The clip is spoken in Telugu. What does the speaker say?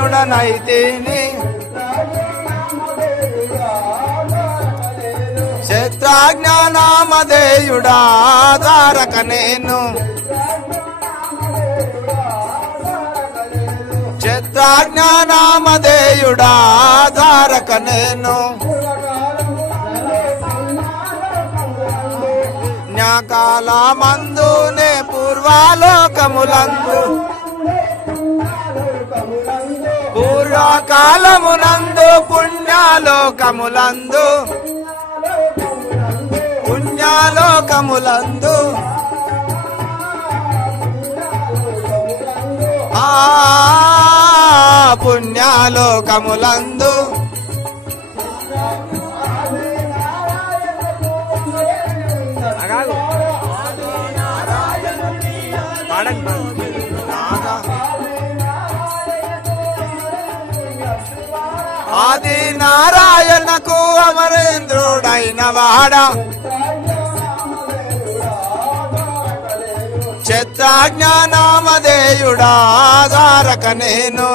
క్షత్రజ్ఞుడనైతిని క్షత్రజ్ఞ నామధేయుడా తారక నేను క్షత్రజ్ఞ నామధేయుడా తారక నేను జ్ఞాకాల మందునే పూర్వాలోకములందు పూర్వకాలమునందు పుణ్యాలోకములందు పుణ్యాలోకములందు పుణ్యాలోకములందు ఆది నారాయణకు అమరేంద్రుడైన వాడ క్షత్రజ్ఞ నామధేయుడా తారక నేను